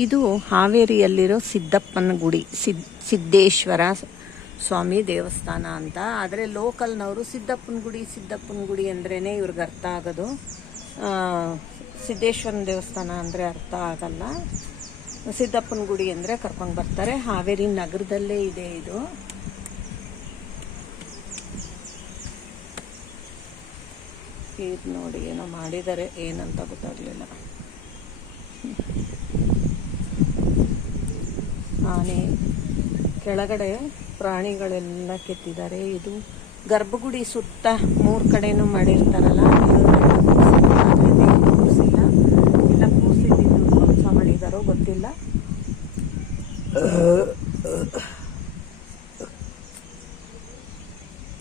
ಇದು ಹಾವೇರಿಯಲ್ಲಿರೋ ಸಿದ್ದಪ್ಪನ ಗುಡಿ, ಸಿದ್ದೇಶ್ವರ ಸ್ವಾಮಿ ದೇವಸ್ಥಾನ ಅಂತ. ಆದರೆ ಲೋಕಲ್ನವರು ಸಿದ್ದಪ್ಪನ ಗುಡಿ ಅಂದ್ರೇ ಇವ್ರಿಗೆ ಅರ್ಥ ಆಗೋದು. ಸಿದ್ದೇಶ್ವರನ ದೇವಸ್ಥಾನ ಅಂದರೆ ಅರ್ಥ ಆಗಲ್ಲ. ಸಿದ್ದಪ್ಪನ ಗುಡಿ ಅಂದರೆ ಕರ್ಕೊಂಡು ಬರ್ತಾರೆ. ಹಾವೇರಿ ನಗರದಲ್ಲೇ ಇದೆ ಇದು. ಇದು ನೋಡಿ ಏನೋ ಮಾಡಿದ್ದಾರೆ, ಏನಂತ ಗೊತ್ತಾಗಲಿಲ್ಲ. ಆನೆ, ಕೆಳಗಡೆ ಪ್ರಾಣಿಗಳೆಲ್ಲ ಕೆತ್ತಿದ್ದಾರೆ. ಇದು ಗರ್ಭಗುಡಿ ಸುತ್ತ 3 ಕಡೆನೂ ಮಾಡಿರ್ತಾರಲ್ಲ, ಕೂರಿಸಿಲ್ಲ, ಇಲ್ಲ ಕೂರಿಸಿದ್ದು ಧ್ವಂಸ ಮಾಡಿದಾರೋ ಗೊತ್ತಿಲ್ಲ.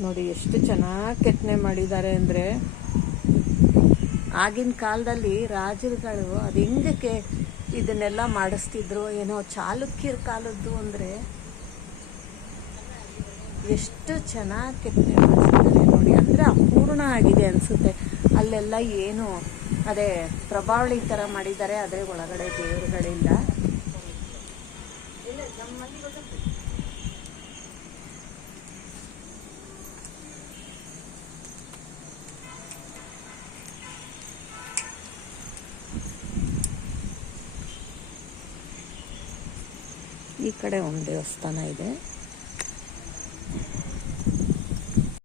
ನೋಡಿ ಎಷ್ಟು ಚೆನ್ನಾಗಿ ಕೆತ್ತನೆ ಮಾಡಿದ್ದಾರೆ ಅಂದರೆ, ಆಗಿನ ಕಾಲದಲ್ಲಿ ರಾಜರುಗಳು ಅದು ಹೆಂಗಕ್ಕೆ ಇದನ್ನೆಲ್ಲ ಮಾಡಿಸ್ತಿದ್ರು ಏನೋ. ಚಾಲುಕ್ಯರ ಕಾಲದ್ದು ಅಂದರೆ ಎಷ್ಟು ಚೆನ್ನಾಗಿ ಕೆತ್ತನೆ ಮಾಡಿಸಿದ್ದಾರೆ ನೋಡಿ. ಅಂದರೆ ಅಪೂರ್ಣ ಆಗಿದೆ ಅನಿಸುತ್ತೆ. ಅಲ್ಲೆಲ್ಲ ಏನು ಅದೇ ಪ್ರಭಾವಳಿ ಥರ ಮಾಡಿದ್ದಾರೆ, ಆದರೆ ಒಳಗಡೆ ದೇವರುಗಳಿಲ್ಲ. ಈ ಕಡೆ ಒಂದು ದೇವಸ್ಥಾನ ಇದೆ.